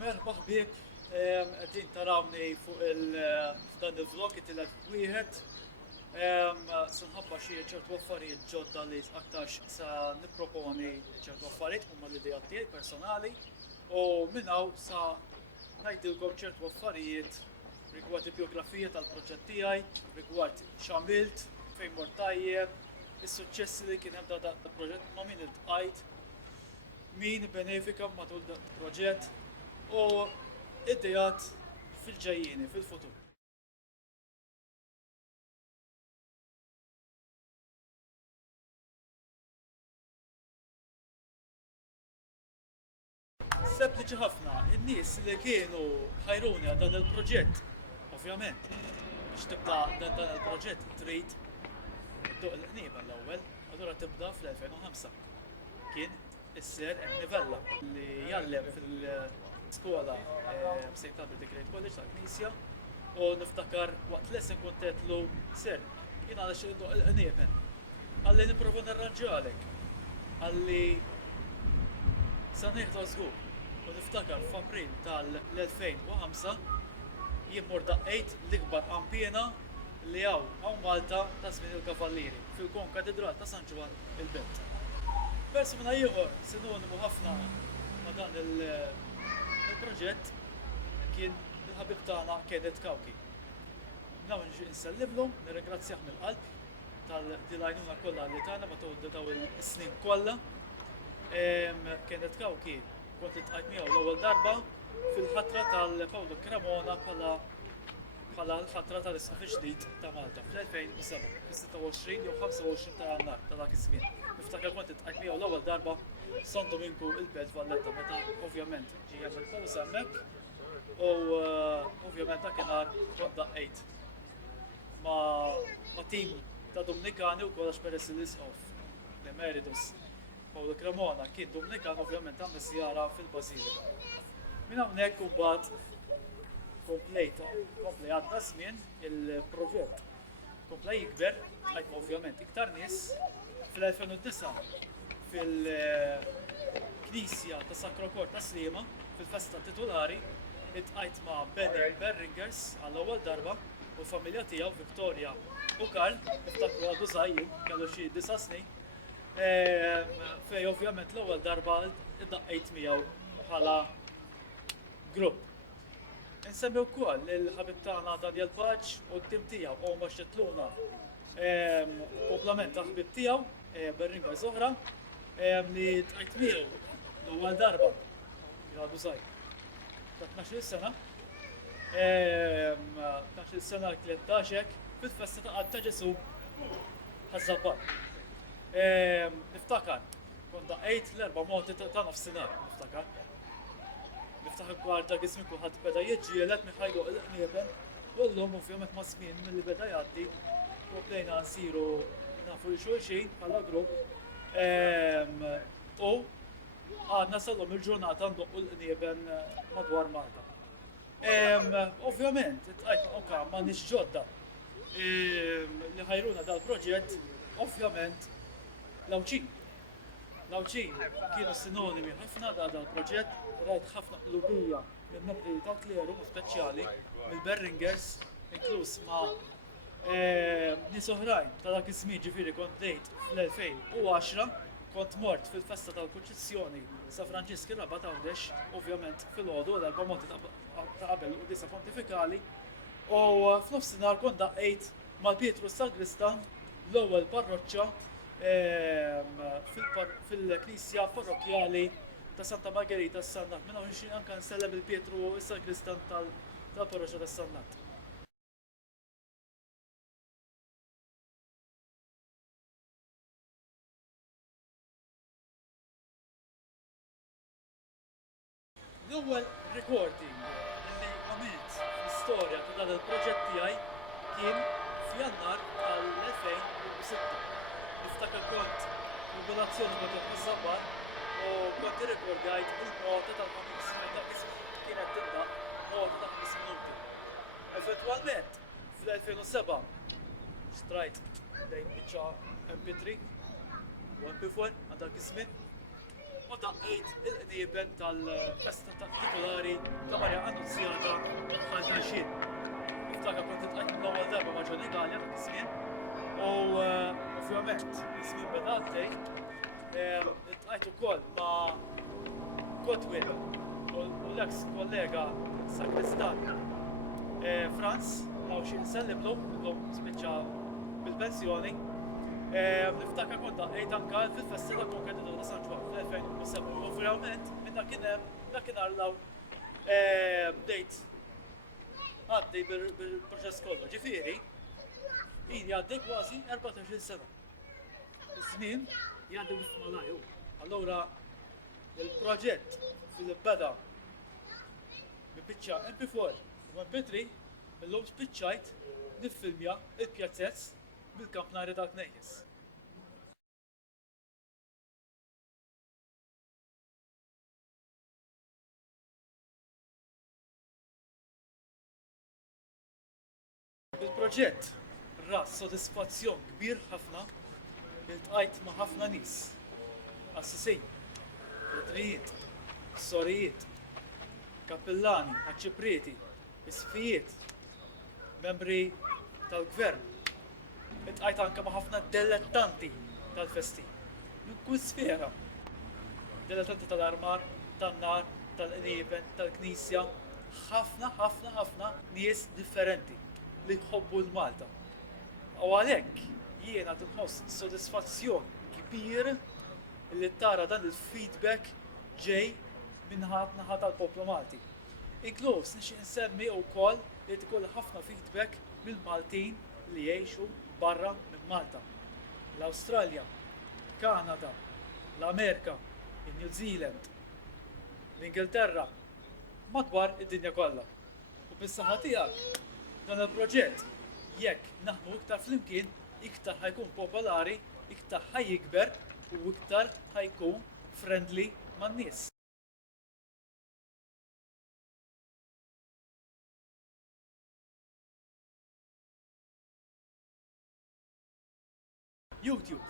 Merħba ħbieb, qegħdin tarawni fuq f'dan il-vlog it-tielet wieħed. Sinħabba xi ċertu affarijiet ġodda li aktarx sa nipproponi ċertu affarijiet huma l-idejat tiegħi personali u minn hawn sa ngħidilkom ċertu affarijiet rigward il-biografija tal-proġett tiegħi, rigward x'għamilt, fejn mort tajjeb, is-suċċessi li kien hemm da proġett ma' min iltqajt, min benefika matul dan il-proġett u idejat fil-ġejjieni, fil-futur. Sempliċi ħafna, in-nies li kienu ħajruni għal dan il-proġett, ovvjament, biex tibda dan il-proġett trid tuq il-qnieba l-ewwel, allura tibda fl-2005. Kien is-ser Nivella li jallem fil-skola St. Albert Great College tal-Knisja u niftakar waqt lesson kontetlu ser jien għal xi tuq il-qnieben. Għalli nipprova narranġalek, għalli sa nieħdu żgur. U niftakar f'April tal-2005 jien mor daqqejt l-ikbar qampjena li hawn Malta ta' żmien il-Kavallieri fil-Konkatedral ta' San Ġwan il-Belt. Persuna ieħor sinonimu ħafna ma' dan il-proġett kien il-ħabib tagħna Kenneth Kawki. Naw nsellimlu, nirringrazzjah mill-qalb tal-dilajnuna kollha li tagħna matul daw is-snin kollha. Kenneth Kawki kont iltqajt miegħu l-ewwel darba fil-ħatra tal-Pawlu Cremona bħala l-ħatra tal-Isħaf ġdid ta' Malta fl-2007, fis-26 jew 25 ta' Jannar ta' dak iż-żmien. Niftakar kont iltqajt miegħu l-ewwel darba San Dominku il-Belt Valletta meta ovvjament ġie jagħmel pawża hemmhekk u ovvjament dakinhar kont daqqejt ma' tim ta' Dominikani wkoll għax peress l-isqof l-Emeritus Pawlu Cremona kien Dominikan ovvjament għamel żjara fil-Bażilika. Minn hawnhekk imbagħad kompli għadda żmien il-proġett kompla jikber għajt ovvjament iktar nies fil-2009 fil-Knisja ta' Sacro Cor ta' Sliema fil-festa titolari iltqajt ma' Benny Berringers għall-ewwel darba u l-familja tiegħu Victoria u Karl iftakru għadu żgħir kellu xi 9 snin. Fej ovvjament l-ewwel darba iddaqqejt miegħu bħala grupp. Insemmi wkoll il-ħabib tagħna Daniel Paċ u t-tim tiegħu huma xtitluna komplament ta' ħbib tiegħu Berringa Zohra li tqajt miegħu l-ewwel darba għadu żgħir ta' 12 sena. 12 sena 13 fil-festa ta' Qatt ta' Ġesu ħaż-Żabbar. Niftakar, kont daqqejt l-erba' moti ta' nofsinhar, niftakar. Niftakar kwarta gismi kulħadd beda jiġġieled miħajlu il-qnieben u llum ovvjament ma' żmien milli beda jgħaddi komplejna nsiru nafu li xulxin bħala grupp u għadna sallhom il-ġurnata ndoqqu l-qnieben madwar Malta. Ovvjament, itqajt ma' m'għandniex ġodda li ħajruna dal-proġett, ovvjament Lawċin kienu sinonimi ħafna dal-proġett, rajt ħafna qlubija mill-membri ta' kleru speċjali mill-Berringers, inkluż ma' nies oħrajn ta' dak iż-żmien ġifieri kont ngħid fl-2010 kont mort fil-festa tal-Kunċizzjoni sa' Franċiski Raba Tawdex, ovvjament fil-għodu l-erba' moti ta' qabel u disa pontifikali u f'nofsinhar kont daqqejt mal-Pietru Sagristan l-ewwel parroċċa fil-Knisja Parrokjali ta' Santa Margherita s-Sannat. Minna unxin anka nsellem il-Pietru Sagristan tal-Parroċċa tas-Sannat. L-ewwel recording li għamilt fl-istorja ta' dan il-proġett tiegħi kien f'Jannar tal-2006. Niftakar kont tribulazzjoni kont qed niżabbar u kont irrekordjajt il-nota tal-ħamis dak ismi kienet tibda nota ta' 5 minuti. Eventwalment fl-2007 xtrajt dejn biċċa MP3 u MP4 għal dak iż-żmien u daqqejt il-qnieben tal-festa titolari ta' Marja Annunzjata bħal tal-xien. Niftaka kont itqajt l-ewwel darba ma' Ġoni Gallia dak iż-żmien u ovvjament iż-żmien beda għaddej itqajt ukoll ma' Godwin u l-eks kollega Sakristan Franz law xi nsellimlu illum spiċċa bil-pensjoni. Niftakar kont daqqejt anke fil-festival konkreditu ta' San Ġwan fl-2007 u verament minn dakinhar law bdejt għaddej bil-proċess kollu. Ġifieri, ili għaddej kważi 14 sena. Iż-żmien jgħaddi wisq malajr. Allura il-proġett fil-beda biċċa MP4 u MP3 illum spiċċajt niffilmja il-pjazzezz bil-kampnari ta' Knejjes. Il-proġett ras sodisfazzjon kbir ħafna iltqajt ma' ħafna nies. Assisin, ritrijiet, sorijiet, kappellani, aċċiprieti, isfijiet, membri tal-gvern. Iltqajt anke ma' ħafna dilettanti tal-festi. Minn kull sfera. Dilettanti tal-armar, tan-nar, tal-qnieben, tal-knisja. Ħafna nies differenti li jħobbu l-Malta. U għalhekk jiena tinħoss sodisfazzjon kbir li tara dan il-feedback ġej minn naħa tal-poplu Malti. Inkluż nixtieq insemmi wkoll li tkolli ħafna feedback mill-Maltin li jgħixu barra minn Malta. L-Awstralja, Kanada, l-Amerika, il-New Zealand, l-Ingilterra, madwar id-dinja kollha. U bis-saħħa tiegħek dan il-proġett jekk naħdmu iktar flimkien iktar ħajkun popolari, iktar ħajjikber u iktar ħajkun friendly man-nies. YouTube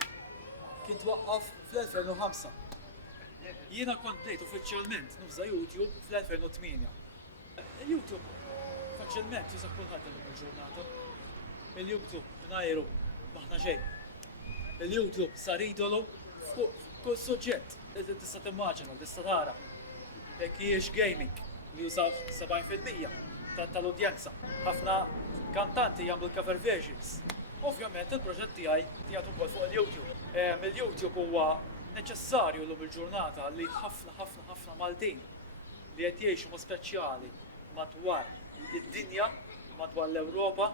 kien twaqqaf fl-2005. Jiena kont bdejt uffiċjalment nuża YouTube fl-2008. YouTube faċilment juża kulħadd illum il-ġurnata. Il-YouTube mingħajru maħna xejn. Il-YouTube sar idolu fuq kull suġġett li tista' timmaġina, tista' tara. Hekk hijiex gaming li jużaw 70% tal-udjenza. Ħafna kantanti jagħmlu cover versions. Ovvjament il-proġett tiegħi jagħtu wkoll fuq il-YouTube. Il-YouTube huwa neċessarju llum il-ġurnata li ħafna Maltin li qed jgħixu ma' speċjali madwar id-dinja, madwar l-Ewropa,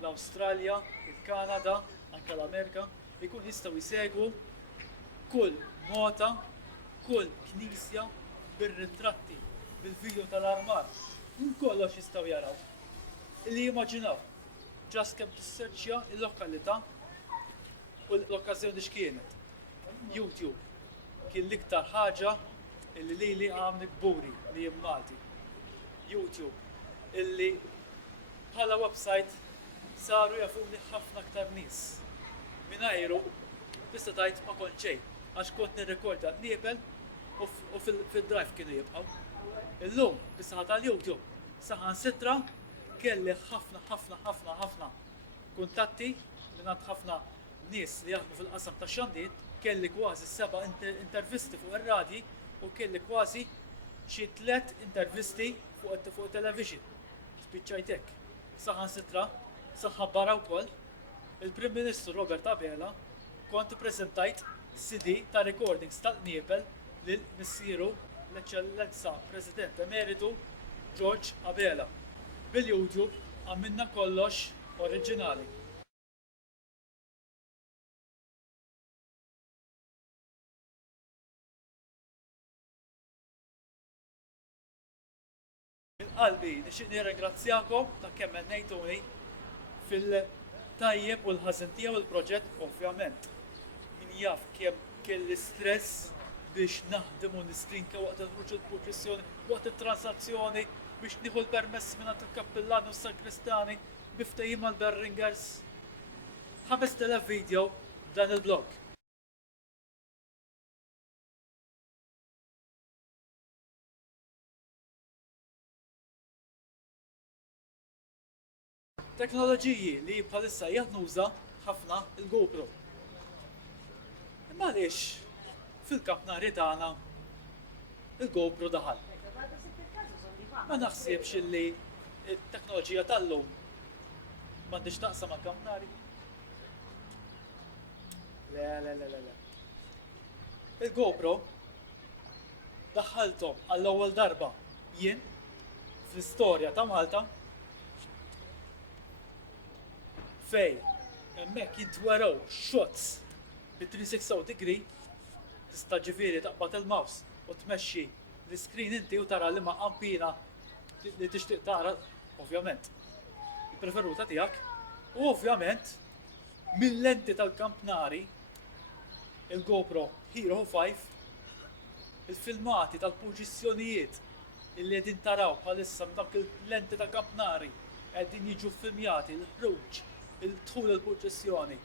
l-Awstralja, il-Kanada, anke l-Amerika, jkun jistgħu jsegwu kull nota, kull knisja bir-ritratti, bil-video tal-armar. Kollox jistgħu jaraw. Li jimmaġinaw ġast kemm tissearchja l-lokalità u l-okkażjoni x'kienet. YouTube kien l-iktar ħaġa illi lili għamni kburi li jien Malti. YouTube illi bħala website saru jafuni ħafna aktar nies. Mingħajru tista' tgħid ma kont xejn għax kont nirrekorda l-niebel u fil-drive kienu jibqgħu. Illum bis-saħħa tal-YouTube saħansitra kelli ħafna kuntatti minn ħafna nies li jaħdmu fil-qasam tax-xandiet, kelli kważi 7 intervisti fuq ir-radji u kelli kważi xi 3 intervisti fuq television. Spiċċajt hekk. Saħansitra saħħabbara wkoll il-Prim Ministru Robert Abela kont ippreżentajt CD ta' recordings tal-qniebel lil missieru l-Eċċellenza President Emeritu George Abela. Bil-YouTube għamilna kollox oriġinali. Qalbi nixtieq nirringrazzjakom ta' kemm ennejtuni fil-tajjeb u l-ħażin tiegħu il-proġett ovvjament. Min jaf kemm kelli stress biex naħdem u nistrinka waqt il-ħruġ il-proċessjoni, waqt it-transazzjoni biex nieħu l-permess minn il-kappellani u s-sakristani biftehim mal-Berringers. 5000 video dan il-blog. Teknoloġiji li bħalissa jgħat nuża ħafna il-GoPro. Imma għaliex fil-kapnari tagħna il-GoPro daħal. Ma naħsibx li il-teknoloġija tal-lum m'għandix taqsam mal-kapnari. Le. Il-GoPro daħħalthom għall-ewwel darba jien fl-istorja ta' Malta fej hemmhekk jintweraw shots bi 360 degree tista' ġifieri taqbad il-mouse u tmexxi l-iskrin inti u tara li ma' qampina li tixtieq tara, ovvjament, il-preferuta tiegħek, u ovvjament mill-lenti tal-kampnari il-GoPro Hero 5 il-filmati tal-poġizzjonijiet illi qegħdin taraw bħalissa dak il-lenti tal-kampnari qegħdin jiġu filmjati l-ħruġ, il-dħul il-poġizzjoni,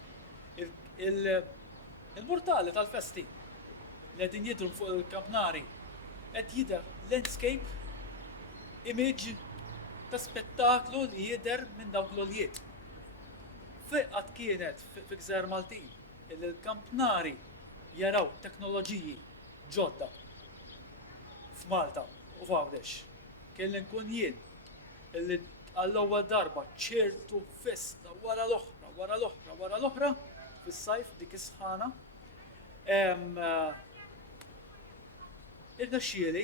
il-mortali tal-festi li qegħdin jidhru fuq il-kampnari qed jidher landscape image ta' spettaklu li jidher minn dawk l-oljiet. Qatt kienet fi Gżejjer Maltin illi l-kampnari jaraw teknoloġiji ġodda f'Malta u f'Għawdex. Kelli nkun jien illi għall-ewwel darba ċertu festa wara l-oħra fis-sajf dik is-sħana irnexxieli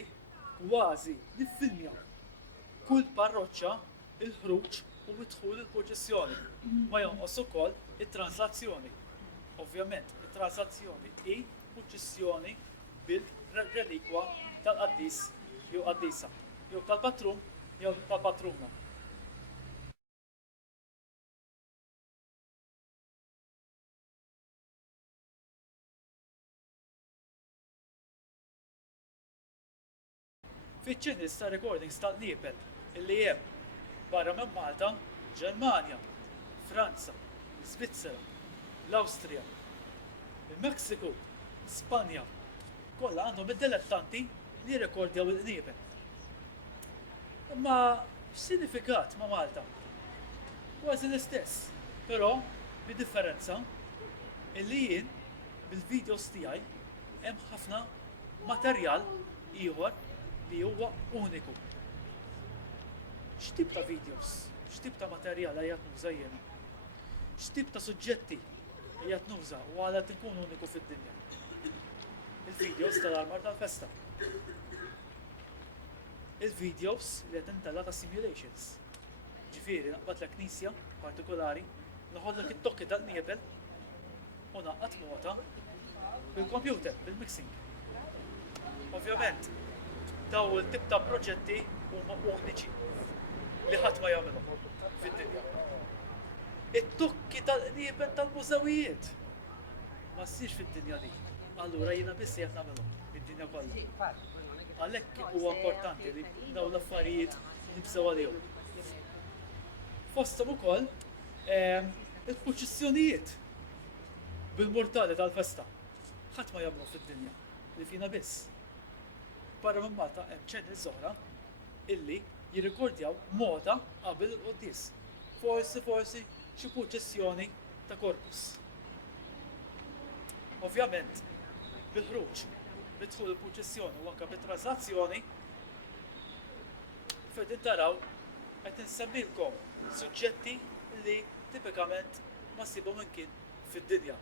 kważi niffilmja kull parroċċa il-ħruġ u d-dħul il-proċessjoni. Ma jonqos ukoll it-translazzjoni. Ovvjament, it-translazzjoni hi proċessjoni bil-relikwa tal-qaddis jew qaddisa, jew tal-patrun jew tal-patruna. Fiċ-ċinis ta' recordings tal-Niepel illi hemm barra minn Malta, Ġermanja, Franza, Svizzera, l-Awstrija, il-Mexiku, Spanja, kollha għandhom id-dilettanti li jirrekordjaw il-Niepel. Imma x'sinifikat ma' Malta? Kważi l-istess, però bid-differenza illi jien bil-videos tiegħi hemm ħafna materjal ieħor li huwa uniku. X'tip ta' videos, x'tip ta' materjal qiegħed nuża jiena? X'tip ta' suġġetti qiegħed nuża u għal qed inkun uniku fid-dinja? Il-videos tal-armar tal-festa. Il-videos li qed intella ta' simulations. Ġifieri naqbad lek knisja partikolari, noħodlek it-tokki tal-Niepel u naqqad mota bil-computer, bil-mixing. Ovvjament, daw il-tip ta' proġetti huma uniċi li ħadd ma jagħmilhom fid-dinja. It-tukki tal-Niepel tal-mużewijiet ma ssirx fid-dinja di. Allura jiena biss qed nagħmilhom fid-dinja kollha. Għalhekk huwa importanti li dawn l-affarijiet nibżgħu għalihom. Fosthom ukoll il-proċessjonijiet bil-mortali tal-festa. Ħadd ma jagħmlu fid-dinja li fina biss. Barra minn Malta hemm ċennil oħra illi jirrikordjaw moda qabel il-quddies. Forsi xi proċessjoni ta' korpus. Ovvjament, bil-ħruġ, bidħul il-proċessjoni u anke bit-transazzjoni, fedin taraw qed insemmilkom suġġetti li tipikament ma ssibhom imkien fid-dinja.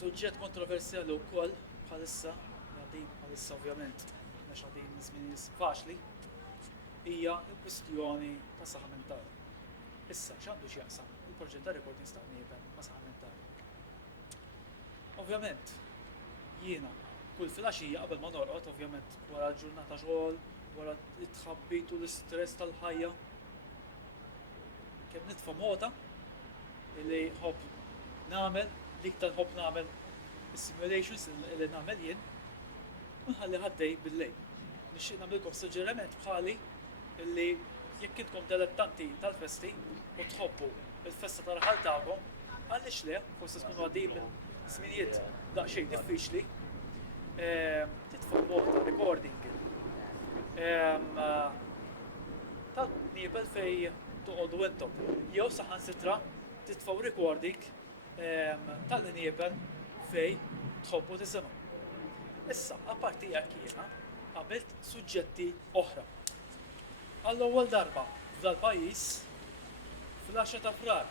Suġġett kontroversjali wkoll bħalissa, bħalissa ovvjament, għax għaddejn żmien faċli, hija l-kwistjoni ta' saħħa mentali. Issa x'għandu x'jaqsam il-proġett ta' recordings ta' Niepel ma' saħħa mentali. Ovvjament, jiena kull filgħaxija qabel ma norqod, ovvjament wara l-ġurnata xogħol, wara t-tħabbit u l-istress tal-ħajja, kemm nitfa' mota li ħobb nagħmel li iktar ħobb nagħmel is-simulations li nagħmel jien u nħalli ħaddej bil-lejl. Nixtieq nagħmilkom suġġeriment bħali illi jekk intkom dilettanti tal-festi u tħobbu il-festa tar-raħal tagħkom, għaliex le, forsi tkunu għaddejjin minn żminijiet daqsxejn diffiċli, titfa' bota recording tal-niebel fej toqgħodu intom. Jew saħansitra titfgħu recording tal-niebel fej tħobbu tisimgħu. Issa, apparti hekk jiena qabilt suġġetti oħra. Għall-ewwel darba f'dal-pajjiż fl-10 ta' frar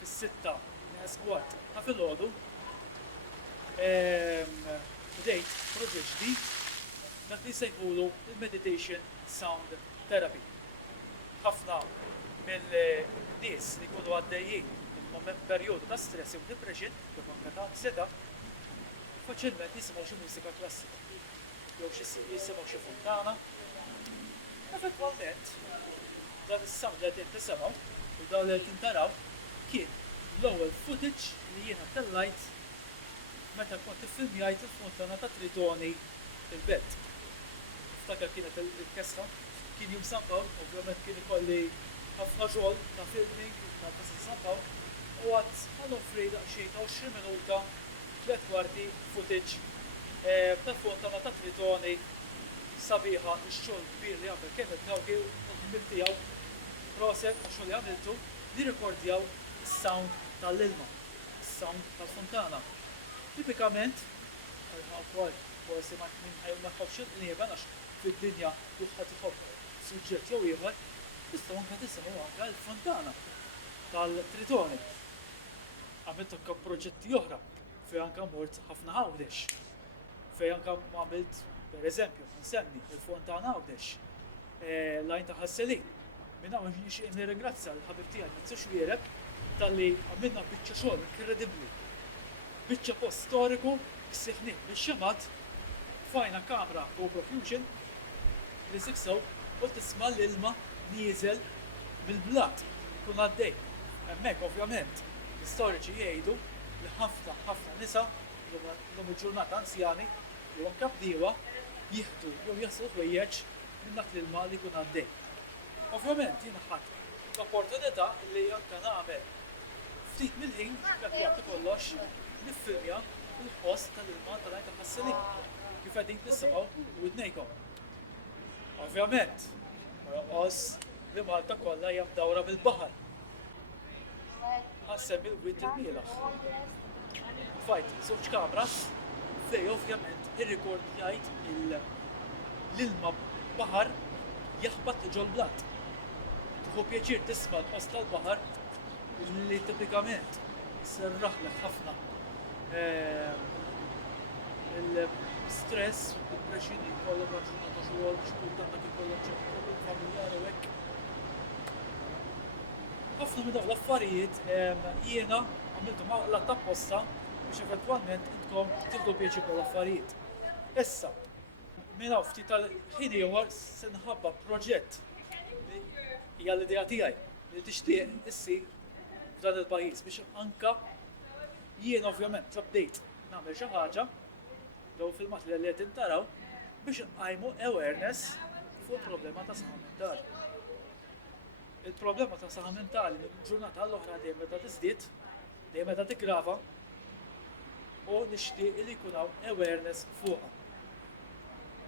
fis-6 kwart ta' filgħodu bdejt proġett ġdid dak li jsejħulu il-Meditation Sound Therapy. Ħafna mill-nies li jkunu għaddejjin minn perjodu ta' stress jew depression jew anke ta' ansietà faċilment jisimgħu xi mużika klassika jew jisimgħu xi fontana. Effettwalment dan is-sound li qed tisimgħu u dan li qed taraw kien l-ewwel footage li jiena tellajt meta kont iffilmjajt il-fontana ta' Tritoni il-Belt. Ftakar kienet il-kesta, kien jum San Pawl, ovvjament kien ikolli ħafna xogħol ta' filming ta' San Pawl u għad ħanoffri daqsxejn ta' 20 minuta 3 kwarti footage tal-fontana ta' Tritoni sabiħa x-xogħol kbir li għamel kienet nawgi u l-miltijaw proset għax-xogħol li għamiltu li rekordjaw is-sound tal-ilma, is-sound tal-fontana. Tipikament, forsi ma ħafx il-nieben għax fid-dinja tuħħat iħobb suġġett jew ieħor, tistgħu anke tisimgħu anke l-fontana tal-Tritoni. Għamilt anke proġetti oħra fejn anke mort ħafna Għawdex. Fejn anke għamilt pereżempju nsemmi il-fontana Għawdex, lajn ta' Ħasselin. Minn hawn nixtieq nirringrazzja l-ħabib tiegħi Mizzu Xwiereb talli għamilna biċċa xogħol inkredibbli. Biċċa post storiku ksieħnieh bix-xemat fajna kamra GoPro Fusion li siksew u tisma' l-ilma nieżel mill-blat kun għaddej. Hemmhekk ovvjament l-istoriċi jgħidu li ħafna nisa l-lum il-ġurnata anzjani jew anke bdiewa jieħdu jew jaħslu ħwejjeġ minn dak l-ilma li kun għaddej. Ovvjament jiena ħadd l-opportunità li anke nagħmel ftit mill-ħin jagħti kollox niffilmja il-post tal-ilma tal-għajn ta' Ħasselin kif qegħdin tisimgħu widnejkom. Ovvjament, ma jonqos li Malta kollha hija mdawra bil-baħar. Ħassem il-wied il-mielaħ. Fajt żewġ kamras fej ovvjament irrikordjajt l-ilma baħar jaħbad ġol blat. Tieħu pjaċir tisma' l-post tal-baħar li tipikament serraħlek ħafna il-stress, il-depression, jkollok ġurnata ta' xogħol biex kultant dak ikollok ċerti problem familjari u hekk. Ħafna minn dawn l-affarijiet jiena għamilthom għaqla apposta biex eventwalment intkom tieħdu pjaċir bl-affarijiet. Issa, minn hawn ftit tal-ħin ieħor se nħabba proġett li hija l-idea tiegħi li tixtieq issir f'dan il-pajjiż biex anke jien ovvjament trabdejt nagħmel xi ħaġa daw filmat li qed intaraw biex inqajmu awareness fuq il-problema ta' saħħa mentali. Il-problema ta' saħħa mentali l-ġurnata l-oħra dejjem meta tiżdied, dejjem meta tikgrava u nixtieq li jkun hawn awareness fuqha.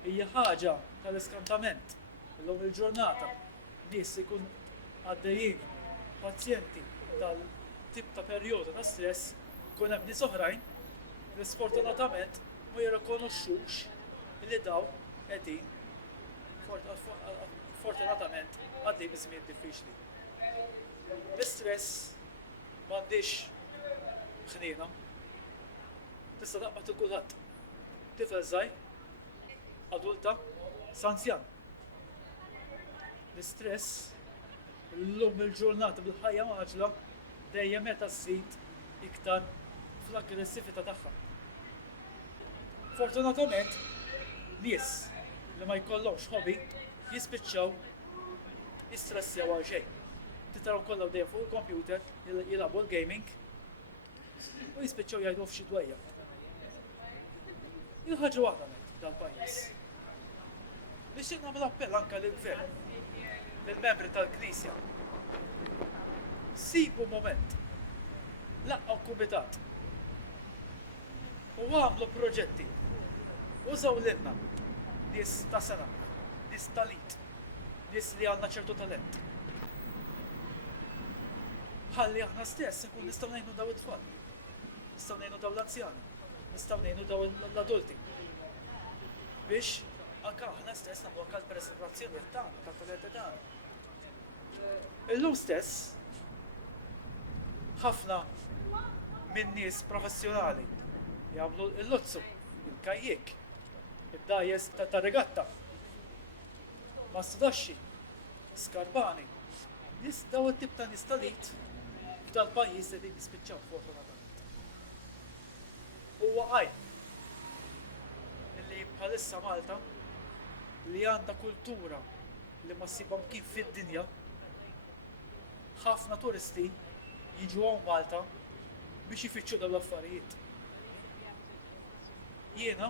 Hija ħaġa tal-iskantament illum il-ġurnata nies ikun għaddejjin pazjenti tal-tip ta' perjodu ta' stress kun hemm nies oħrajn li sfortunatament ma jirrikonoxxux li dawn qegħdin fortunatament għaddej bi żmien diffiċli. L-istress m'għandix ħniena. Tista' taqbad il kulħadd. Tifel żgħir, adulta, sanzjan. L-istress llum il-ġurnata bil-ħajja maġla dejjem meta żżid iktar fl-aggressività tagħha. Fortunatament, nies li ma jkollhomx hobby jispiċċaw jistressjaw għal xejn. Titaraw kollha dejjem fuq il-computer jilagħbu l-gaming u jispiċċaw jgħidu f'xi dwejja. Il-ħaġa waħda dal-pajjiż. Biex nagħmel appell anke lill-gvern, lill-membri tal-Knisja. Sibu moment, laqgħu kumitat U għamlu proġetti. Użaw l-inna. Nies ta' sena. Nies talit. Nies li għandna ċertu talent. Ħalli aħna stess nkun nistgħu ngħinu daw it-tfal. Nistgħu ngħinu daw l-anzjani. Nistgħu ngħinu daw l-adulti. Biex anke aħna stess nagħmlu anke l-preservazzjoni tagħna tat-talenti tagħna. Illum stess ħafna minn nies professjonali jagħmlu l-lozzu, il-kajjik, id-dajes ta' regatta, ma' studaxxi, skarbani. Nies daw it-tip ta' nies talit tal-pajjiż li jispiċċaw fortunatament. Huwa għajn illi bħalissa Malta li għandha kultura li ma ssibhom kif fid-dinja, ħafna turisti jiġu hawn Malta biex ifittxu dawn l-affarijiet. Jiena,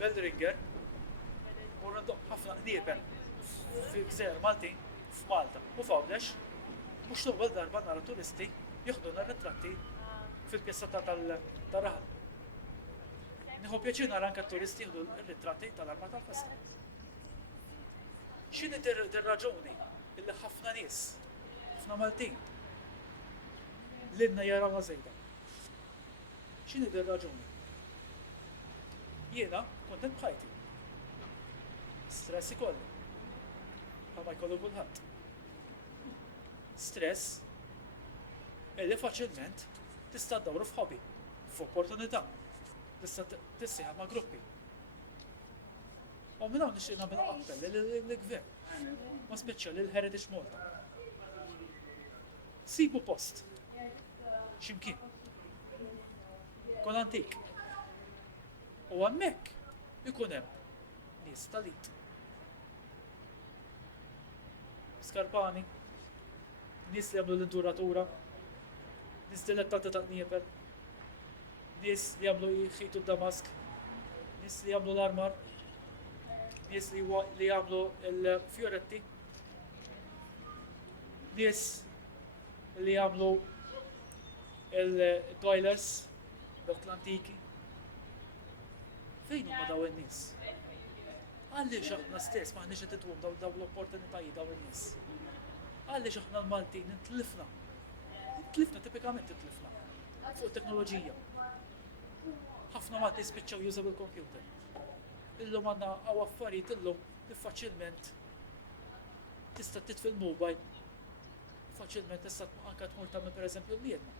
Beldringer, morru ndoq ħafna qniebel fil-Gżejjer Maltin f'Malta u f'Għawdex, mhux l-ewwel darba nara turisti jieħduna ritratti fil-pjazza tar-Raħal. Nieħu pjaċir nara anke turisti jieħdu r-ritratti tal-Arma tal-Festa. X'inhi dir-raġuni illi ħafna nies, ħafna Maltin, l-inna jarawna żejda? X'inhi dir-raġuni? Jiena kontent bħajti. Stress ikolli. Bħalma jkollu kulħadd. Stress illi faċilment tista' ddawru f'ħobby, f'opportunità. Tista' tissieħab ma' gruppi. U minn hawn nixtieq nagħmel appell lill-Gvern, ma speċjali l-Heritage Malta. Sibu post x'imkien. Kon antik. U hemmhekk ikun hemm nies talit. Skarbani, nies li jagħmlu l-induratura, nies dilettanti ta' qniebel, nies li jagħmlu jħitu d-damask, nies li jagħmlu l-armar, nies li jagħmlu l-fjoretti, nies li jagħmlu l-toilers, dawk l-antiki. Fejn huma daw in-nies? Għaliex aħna stess m'aħniex qed nitwhom daw l-opportunitajiet daw in-nies. Għaliex aħna l-Maltin intlifna. Intlifna tipikament intlifna fuq it-teknoloġija. Ħafna Malti spiċċaw jużaw il-computer. Illum għandna għaw affarijiet illum li faċilment tista' titfi l-mobile. Faċilment tista' anke tmur tagħmel pereżempju l-liedna.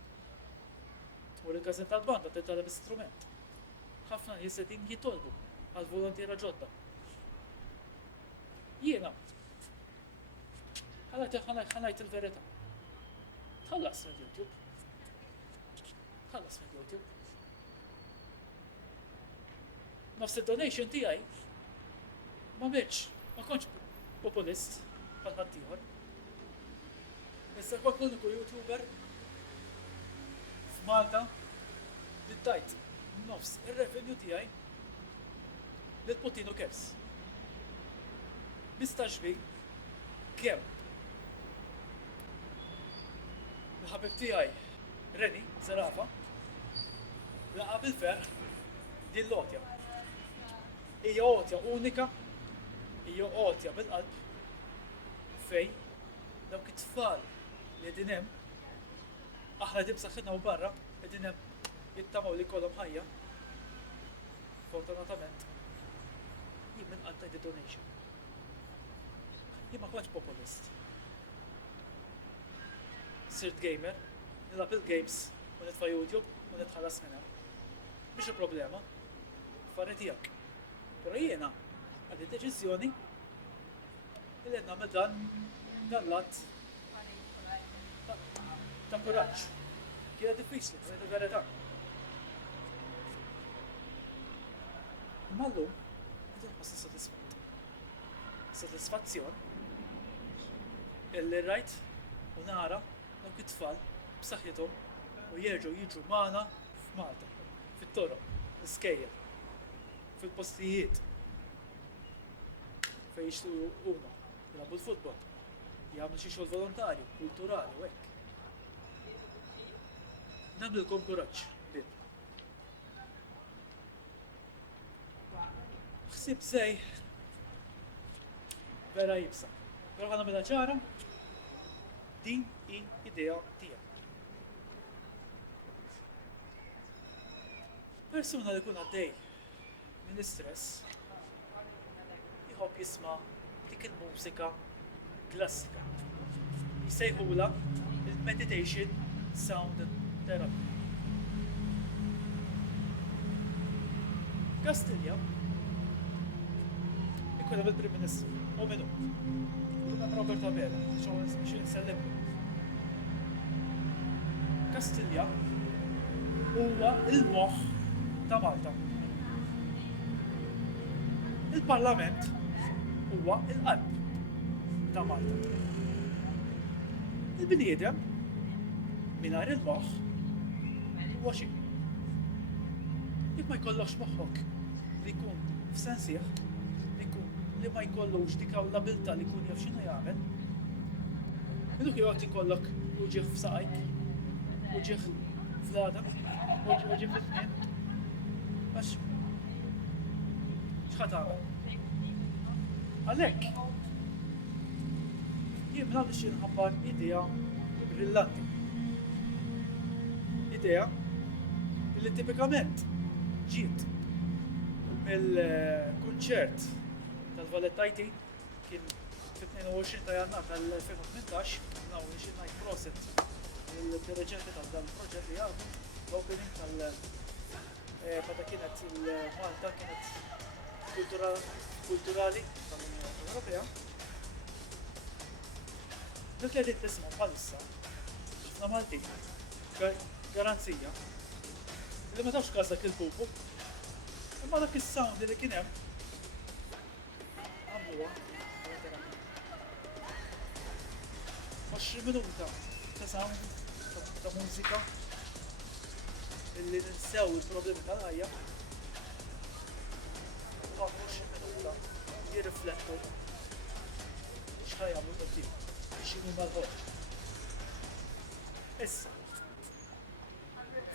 Tmur il-każin tal-banda titgħallem istrument. Ħafna nies qegħdin jitolbu għal volontiera ġodda. Jiena ħanajt il-verità. Tħallas minn YouTube. Tħallas minn YouTube. Nofs id-donation tiegħi ma kontx populist bħal ħadd ieħor. Issa kont l-uniku YouTuber f'Malta li tajt nofs ir-revenue tiegħi lil Putino Kers. Mistax bi kemm il-ħabib tiegħi Reni Zarafa laqa bil-ferħ din l-għotja. Hija għotja unika, hija għotja bil-qalb fej dawk it-tfal li qegħdin hemm aħna qegħdin b'saħħitna u barra qegħdin hemm jittamaw li jkollhom ħajja. Fortunatament jien minn qalb tajt donation. Jien ma kontx populist. Sirt gamer, nilab il-games u nitfa' YouTube u nitħallas minn hemm. Mhix il-problema, affarijiet tiegħek. Però jiena għandi deċiżjoni li nagħmel dan l-att ta' kuraġġ. Kienet diffiċli, ngħid il-verità. Imma llum qed inħoss sodisfatt. Sodisfazzjon illi rajt u nara dawk it-tfal b'saħħithom u jerġgħu jiġu magħna f'Malta, fit-toroq, fl-iskejjel, fil-postijiet fejn jixtiequ huma jilagħbu l-futbol, jagħmlu xi xogħol volontarju, kulturali u hekk. Nagħmlilkom kuraġġ bib. Sib sej vera jibsa. Pero ħana mela ċara, din i idea tiegħek. Persuna li kun għaddej minn istress jħobb jisma' dik il-mużika klassika. Jisejħula il-meditation sound therapy. Kastilja ikkun hemm il-Prim Ministru u minnu. Jkun Robert Abela, xi nsellem. Kastilja huwa il-moħħ ta' Malta. Il-Parlament huwa il-qalb ta' Malta. Il-bniedem mingħajr il-moħħ huwa xi. Jekk ma jkollokx moħħok li jkun f'sensieħ, li ma jkollux dik l-abilità li jkun jaf x'inhu jagħmel, minnu kif waqt ikollok uġieħ f'saqajk, uġieħ f'għadek, uġieħ f'itnien, għax x'ħad tagħmel? Għalhekk jien minn għandi xi nħabbar idea brillanti. Idea li tipikament ġiet mill-kunċert tal-Valettajti kien fit-22 ta' Jannar tal-2018, naw nixi ngħid proset il-direġenti tal-proġett li għadu l-opening meta kienet il-Malta kienet kulturali tal-Unjoni Ewropea. Dak li qegħdin tisma' bħalissa ħafna Malti garanzija li ma tafx każak il-pupu, imma dak is-sound li kien hemm għamluha 20 minuta ta' sound ta' mużika illi ninsew il-problemi tal-ħajja u 20 minuta jirriflettu x'ħajjagħmlu quddiem biex jkunu mal-ħoġġ. Issa,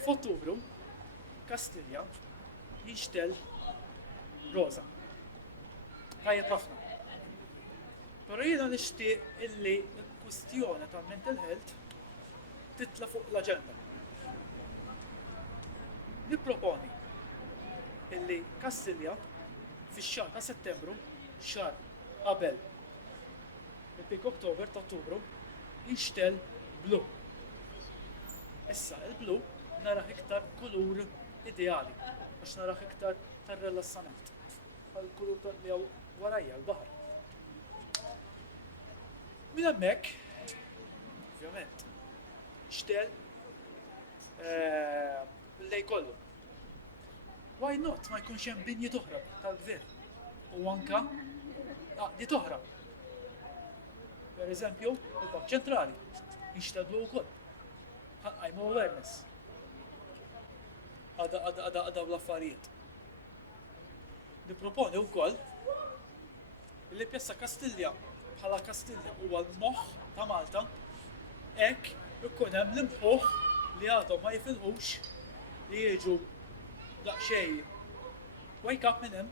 f'Ottubru, Kastilja jinxtel roza. Tajjeb ħafna. Però jiena nixtieq illi l-kwistjoni ta' mental health titla' fuq l-aġenda. Nipproponi illi Kastilja fix-xahar ta' Settembru, xahar qabel il-Peak Oktober ta' Ottubru, jinxtel blu. Issa il-blu naraħ iktar kulur ideali, għax naraħ iktar tar-rilassament. Għal-kulur li għaw warajja, l-baħar. Min hemmhekk, ovvjament, xtel lej kollu. Why not ma jkunx hemm binji toħra tal-gvern u anka għaqdi toħra. Per eżempju, il-Bank Ċentrali jinxtedlu wkoll. Ħanqajmu awareness. Għada l-affarijiet. Niproponi wkoll li Pjazza Kastilja bħala Kastilja huwa l-moħħ ta' Malta hekk ikun hemm l-imħuħ li għadhom ma jifilħux li jiġu daqsxejn wake up minn hemm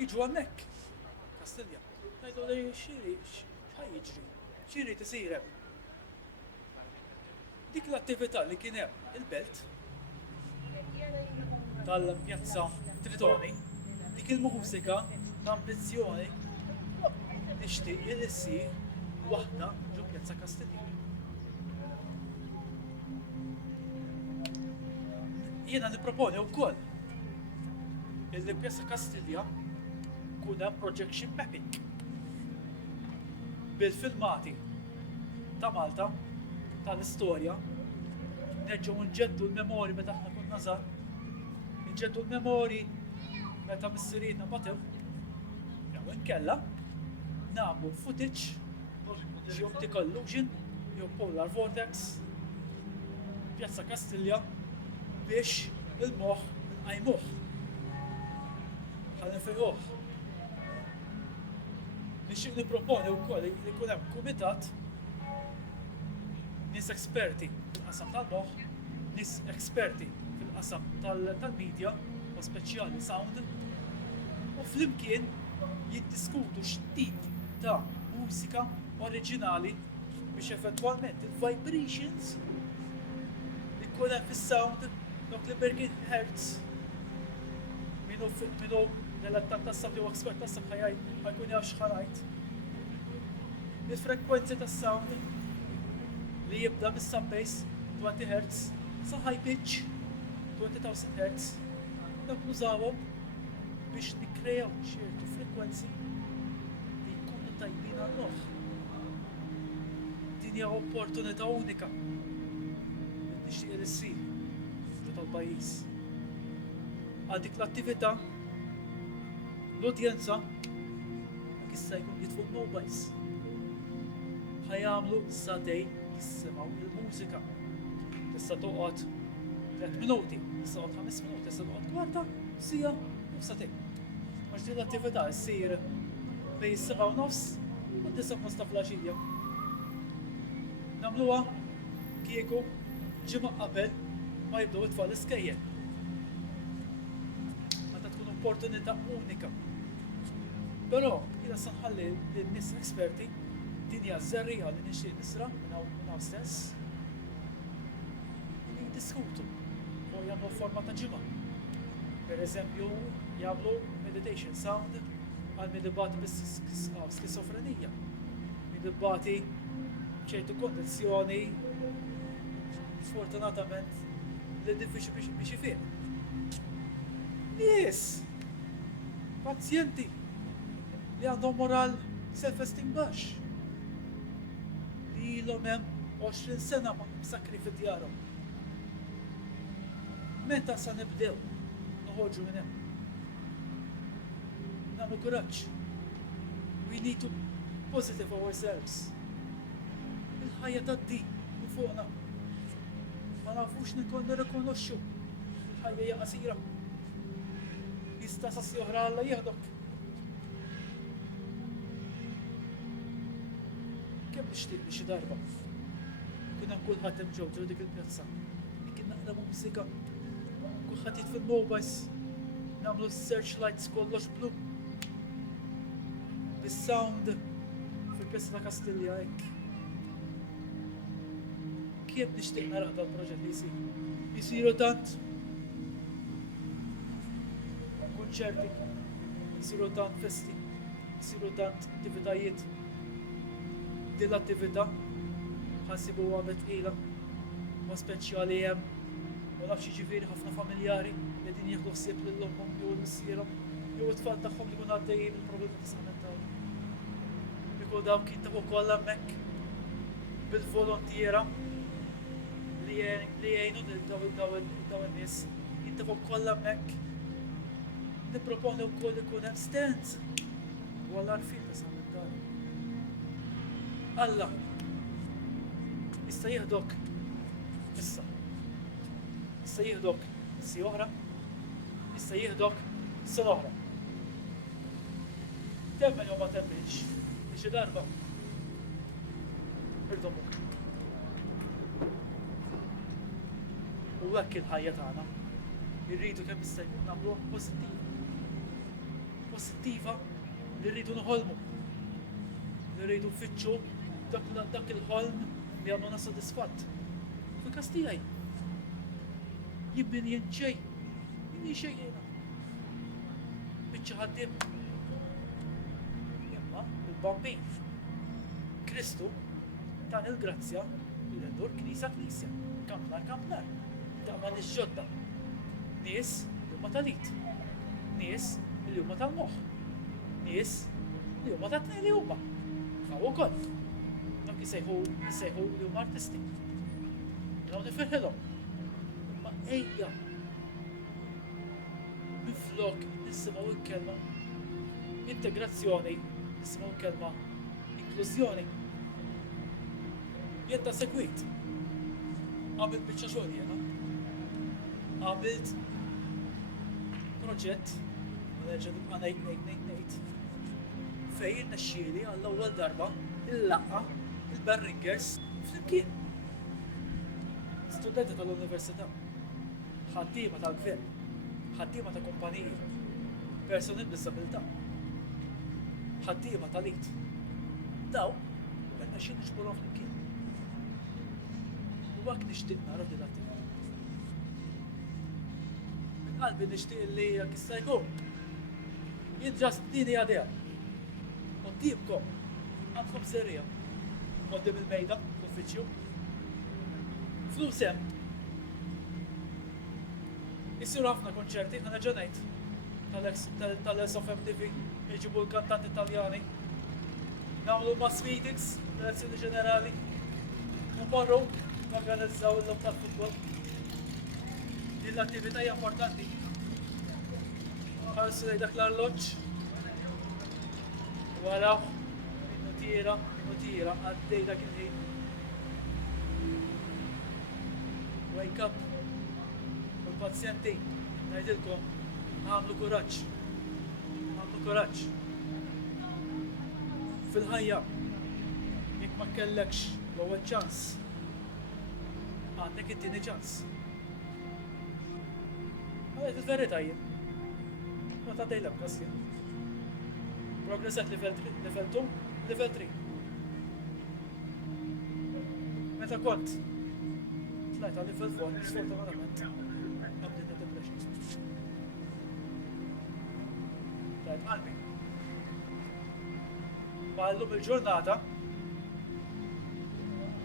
jiġu hemmhekk Kastilja. Ngħidu li x'ħajjiġri, x'jrid isir hemm. Dik l-attività li kien hemm il-belt tal-Pjazza Tritoni, dik il-mużika ta' ambizzjoni nixtieq li ssir waħda ġu Pjazza Kastilja. Jiena nipproponi wkoll illi Pjazza Kastilja kun hemm projection mapping bil-filmati ta' Malta tal-istorja, nerġgħu nġeddu l-memori meta aħna konna żgħar, nġeddu l-memori meta missirietna batew, jew inkella nagħmlu footage xi optical illusion jew polar vortex Pjazza Kastilja biex il-moħħ nqajmuh. Ħalli nfejquh. Nixtieq nipproponi wkoll li jkun hemm kumitat nies esperti fil-qasam tal-moħħ, nies esperti fil-qasam tal-medja u speċjali sound, u u flimkien jiddiskutu x'tip ta' mużika oriġinali biex eventwalment il-vibrations li jkun hemm fis-sound dawk li bergin hertz minu l-attant tas-sound jew expert tas-sound ħajkun jaf x'ħanajt. Il-frekwenzi tas-sound li jibda mis-subbase 20 Hz sa high pitch 20,000 Hz dawk nużawhom biex nikkreaw ċertu frekwenzi li jkunu tajbin għall-moħħ. Din hija opportunità unika li nixtieq li ssir tal-pajjiż. Għal dik l-attività l-udjenza issa jkun jitfu mobiles. Ħajamlu sadej jissimgħu il-mużika. Tista' toqgħod 3 minuti, tista' toqgħod 5 minuti, tista' toqgħod kwarta, sija u satej. Għax din l-attività ssir bejn is-7 u nofs u d-9 ta' flaxija. Nagħmluha kieku ġimgħa qabel ma jibdew it-tfal iskejjel. Meta tkun opportunità unika. Però jiena se nħalli lin-nies esperti din hija żerrija li nixtieq nisra minn hawn stess li jiddiskutu u jagħmlu forma ta' ġimgħa. Pereżempju jagħmlu meditation sound għal min ibati bis-skizofrenija, min ibati ċertu kondizzjoni sfortunatament li diffiċli biex ifhem. Nies pazjenti li għandhom moral self-esteem baxx li ilhom hemm 20 sena msakri fid-djarhom. Meta sa nibdew noħorġu minn hemm? Nagħmlu kuraġġ. We need to positive ourselves. Il-ħajja tgħaddi u fuqna. Ma nafux nirrikonoxxu. Il-ħajja hija qasira. Jista' sassi oħra Alla jieħdok. Kemm nixtieq li xi darba kien hemm kulħadd hemm ġew dik il-pjazza. Kien naqra mużika. Kulħadd jitfil mobiles. Nagħmlu searchlights kollox blu. Bis-sound fil-pjazza ta' Kastilja hekk. Kif nixtieq nara dal-proġett li jsir. Jisiru tant konċerti, jisiru tant festi, jisiru tant attivitajiet. Din l-attività ħassibu għamet ila ma speċjali hemm u nafx jiġifieri ħafna familjari li din jieħdu ħsieb lil ommhom jew l-missierhom jew it-tfal tagħhom li jkunu għaddejjin il-problemi ta' saħħa mentali. Jkunu dawk jintabu kollha hemmhekk bil-volontiera li jgħinu daw in-nies jintabu kollha hemmhekk. Nipproponi wkoll ikun hemm stands dwar l-għarfien ta' saħħa mentali. Alla jista' jieħdok issa. Jista' jieħdok si oħra, jista' jieħdok sena oħra. Temmen jew ma temminx li xi darba irdomuk. U hekk il-ħajja tagħna irridu kemm jista' jkun nagħmluha pożittiva. Pożittiva li rridu noħolmu. Li rridu nfittxu dak il-ħolm li għamlu sodisfatt. Fil-każ tiegħi jibben jien xejn, inni xejn jiena. Biċċa ħaddiem. Imma il-bambin Kristu tan il-grazzja li rendur knisja. Kampnar. Daqma niġġodda. Nies li huma talit. Nies li huma tal-moħħ. Nies li huma tat-tnejn li huma. Hawn ukoll. Dak jisejħu li huma artisti. Naw nifirħilhom. Imma ejja minflok nisimgħu l-kelma integrazzjoni, nisimgħu l-kelma inklużjoni. Jien ta' segwit. Għamilt biċċa xogħol jiena. Għamilt proġett nerġa' nibqa' ngħid fejn irnexxieli għall-ewwel darba il-laqgħa il-Berringers flimkien. Studenti tal-Università, ħaddiema tal-Gvern, ħaddiema ta' kumpaniji, persuni b'disabilità. Ħaddiema tal-id. Daw, għanna xin nġburom fl-kien. U għak nishtiq naraf di l-attività. Min qalbi nishtiq li jek issa jkun. Jidġast dini għadija. U tibkom, għandkom serija. Għoddim il-mejda, l-uffiċju. Flusem. Jissiru ħafna konċerti, għana ġanajt. Tal-SFM TV, iġibu l-kantanti italjani. Namlu mass meetings, l-elezzjoni ġenerali. Morru, organizzaw l-lom tal-futbol. Din l-attività hija importanti. Għarsu lej dak l-arloġġ. Waraw, notira, għaddej dak il-ħin. Wake up. U l-pazjenti, ngħidilkom, għamlu kuraġġ. Fil-ħajja, jekk ma kellekx l-ewwel ċans, għandek it-tieni ċans. Għalet il-verità jien. Ma ta' dejlem kasja. Progressat level 2, level 3. Meta kont, tlajt għal level 4, sfortunatament, għabdin depression. Tlajt qalbi. Ma llum il-ġurnata,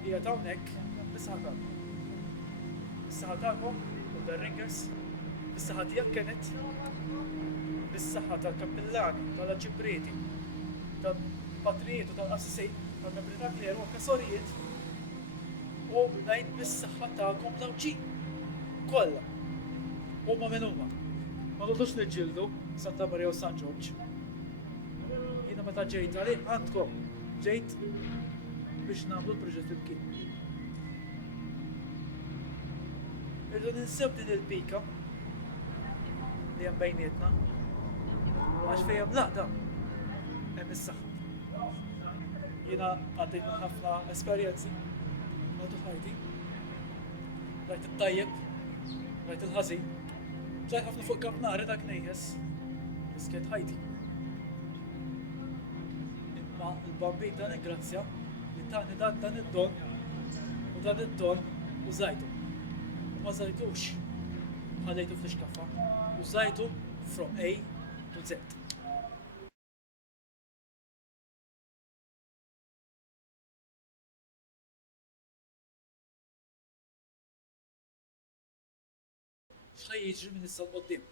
hija ta' hawnhekk bis-saħħa tagħkom, The Ringers, bis-saħħa tiegħek kienet, bis-saħħa tal-kappillani, tal-ġibrieti, tal-patrijiet u tal-assisej, tal-membri tal-kleru, kasorijiet, u ngħid bis-saħħa tagħkom l-awġin. Kollha. Huma minn huma. Ma nodux niġġieldu Santa Maria u San George. Jiena meta ġejt għalih għandkom ġejt biex nagħmlu l-proġett imkien. Irdu ninsew din il-pika li hemm bejnietna għax fejn hemm laqda hemm is-saħħa. Jiena għaddejt minn ħafna esperjenzi matul ħajti. Rajt it-tajjeb, rajt il-ħażin, ġej ħafna fuq kamp nari dak ngħijes, risket ħajti. Imma l-Bambin dan ingrazzja li tani dan id-don u dan id-don użajtu. Ma żajtux ħallejtu fl-iskaffa, użajtu from A to Z. X'ħaj jiġri minn issa l-qoddim.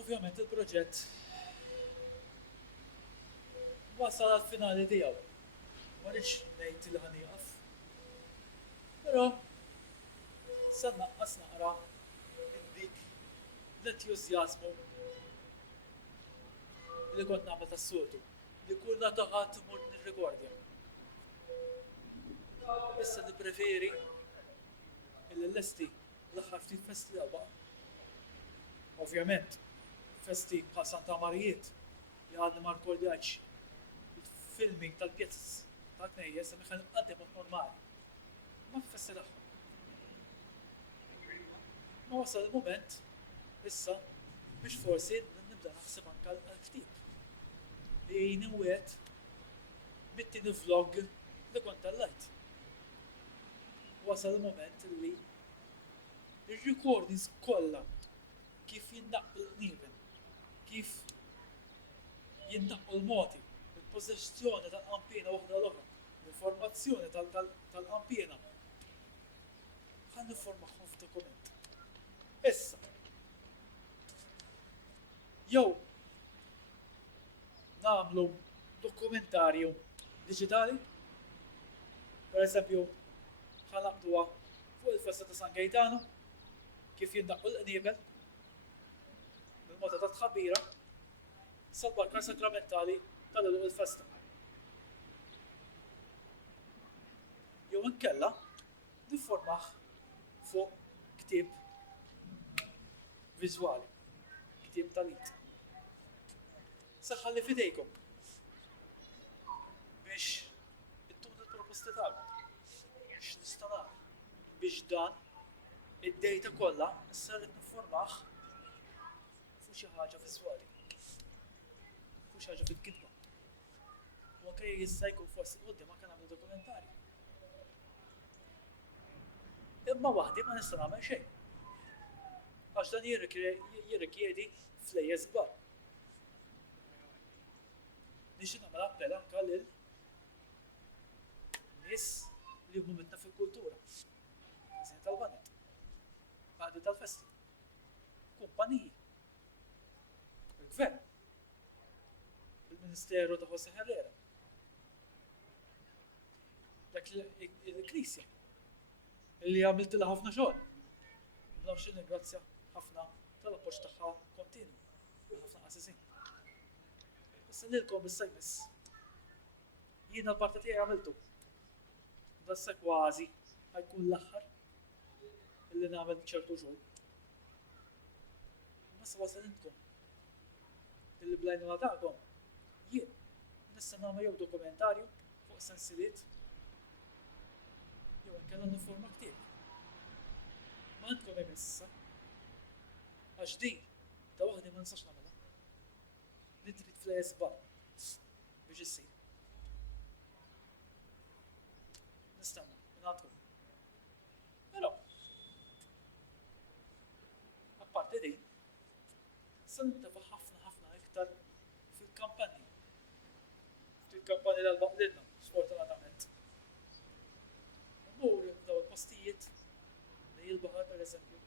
Ovvjament il-proġett wasal għal-finali tiegħu. Ma rridx ngħid li ħanieqaf. Però sa naqqas naqra dik l-entużjażmu li kont nagħmel tas-soltu, li kull nagħta ħadd imur nirrigwardja. Issa nippreferi il-lesti l-aħħar ftit festi għalba. Ovvjament, festi bħal Santa Marijiet li għadni ma rkordjax il-filming tal-pjezzas tal-knejjes li ħan nqaddem normali. Ma festi l-aħħar. Ma wasal il-moment issa biex forsi nibda naħseb anke għal-ktib. Li niwiet mit-tieni vlog li kont tal-lajt. Wasal il-moment li il-recordings kollha kif jindaqqu l-qnieven, kif jindaqqu l-moti, il-pożizzjoni tal-qampjena waħda l-oħra, l-informazzjoni tal-qampjena. Ħan nifformahom f'dokument. Issa. Jew nagħmlu dokumentarju diġitali, per eżempju, ħanaqduha fuq il-festa ta' San Gaetano, kif jindaqqu l-qniebel, bil-mota ta' tħabbira, sal-barkar sakramentali tal-għu il-festa. Jew inkella nifformah fuq ktieb viżwali, ktieb tal-id. Saħħalli fidejkom biex ittuna l-proposti tagħkom. X'nista' biex dan id-dejta kollha issa rid nifformah xi ħaġa viżwali. Fuq xi ħaġa fil-kitba. U anke jista' jkun forsi qudiem ma kien għamlu dokumentarju. Imma waħdi ma nista' nagħmel xejn. Għax dan jirrikjedi flejjes kbar. Nixtieq nagħmel appell anke lil nies li huma mitna fil-kultura. Eżempju tal-banet. Għaqdi tal-festi. Kumpaniji. Il-gvern. Il-Ministeru ta' Jose Herrera. Dak il-Knisja. Illi għamiltilha ħafna xogħol. Nafx ningrazzja ħafna tal-appoġġ tagħha kontinu. Ħafna qasisin. Issa lilkom bis-sajmis. Jiena l-parti tiegħi għamiltu. Dassa kważi ħajkun l-aħħar illi nagħmel ċertu xogħol. Ma sa wasal intkom. Illi blajna tagħkom. Jien nista' nagħmel jew dokumentarju fuq sensiliet jew kellha nifforma ktieb. Ma intkom hemm issa. Għax din ta' waħdi ma nistax nagħmilha. Li trid flejes bar biex issir. Nistanna, nagħtkom. Però, apparti din, se nintefa' ħafna iktar fil-kampanji. Fil-kampanji l-baqlilna, sfortunatament. Mmur daw il-postijiet, ħdej il-baħar pereżempju,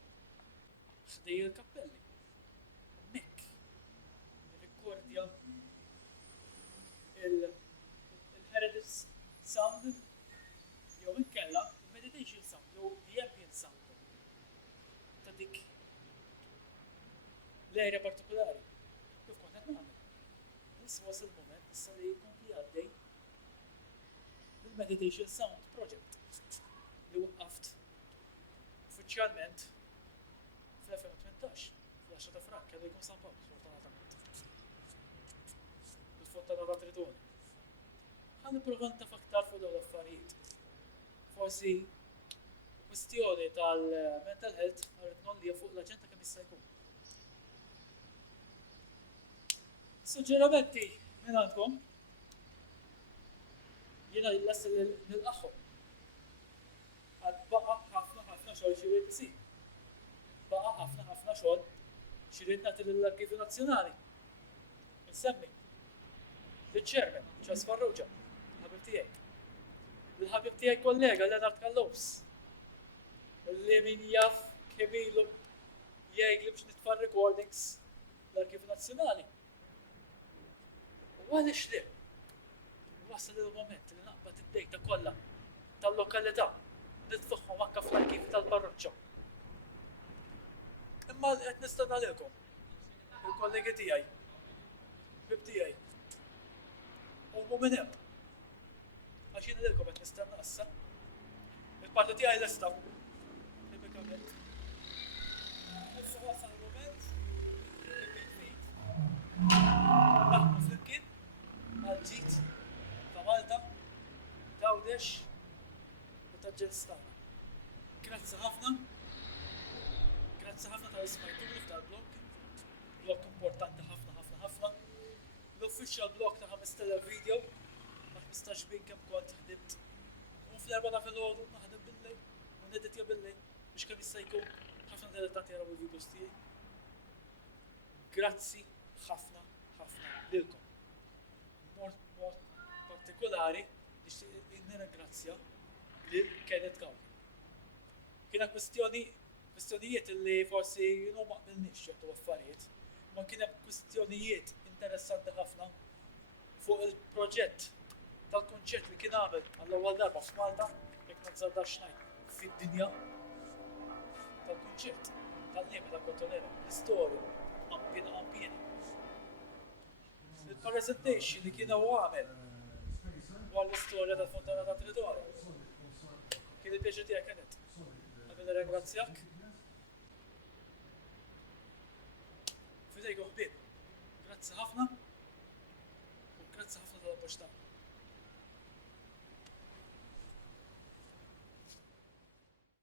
ħdej il-kappelli. Hemmhekk nirrikkordja il-Heritage Sound jew inkella meditation sound jew the ambient sound ta' dik l-area partikolari. Kif kont qed nagħmel? Issa wasal il-mument issa li jkompli għaddej il-Meditation Sound Project li waqaft uffiċjalment fl-2018 fl-10 ta' Frar kellu jkun San Pawlu sfortunatament. Bil-fontana ta' Tritoni. Ħa nipprova ntaf aktar fuq dawn l-affarijiet. Forsi kwestjoni tal-mental health għarrit nollija fuq l-aġenda kemm jista' jkun. Suġġerimenti minn għandkom jiena lesta nilqaħħom. Għad baqa' ħafna xogħol xi jrid isir. Baqa' ħafna xogħol xi jrid nagħti lill-Arkivi Nazzjonali. Insemmi liċ-Chairman Charles Farrugia, ħabib tiegħi. Il-ħabib tiegħi kollega Leonard Kallows. Illi min jaf kemm ilu jgħidli biex nitfa' recordings l-Arkiv Nazzjonali. U għaliex le? Wasal il-moment li naqbad id-dejta kollha tal-lokalità nitfaħħom anke fl-arkivi tal-parroċċa. Imma qed nistenna lilkom il-kollegi tiegħi, ħbib tiegħi. U minn hemm. Għax jiena lilkom qed nistenna issa. Il-parti tiegħi lesta. Tipikament. Issa wasal il-moment naħdmu flimkien għal-ġid ta' Malta, Għawdex u ta' Ġelstana. Grazzi ħafna tal-ismajtuni f'dal-blog. Blog importanti ħafna. L-official blog ta' 15,000 video ma' 15 bin kemm kont ħdimt. U fl-4 ta' filgħodu naħdem bil-lejl u neditja bil-lejl biex kemm jista' jkun ħafna dilettanti jaraw il-videos tiegħi. Grazzi ħafna lilkom. Mod partikolari nixtieq nirringrazzja lil Kenneth Gawli. Kiena kwistjonijiet li forsi ma qbilniex ċertu affarijiet, ma kien hemm kwistjonijiet interessanti ħafna fuq il-proġett tal-kunċett li kien għamel għall-ewwel darba f'Malta, jekk ma nżardax ngħid fid-dinja tal-kunċett tal-niema tal-Kottonera, l-istorja qampina. Il-presentation li kien huwa għamel dwar l-istorja tal-Fontana ta' Tritoni. Kien il-pjaċir tiegħek Kenneth. Għabel nirringrazzjak. Fidejk ħbieb. Grazzi ħafna u grazzi ħafna tal-appoġġ tagħek.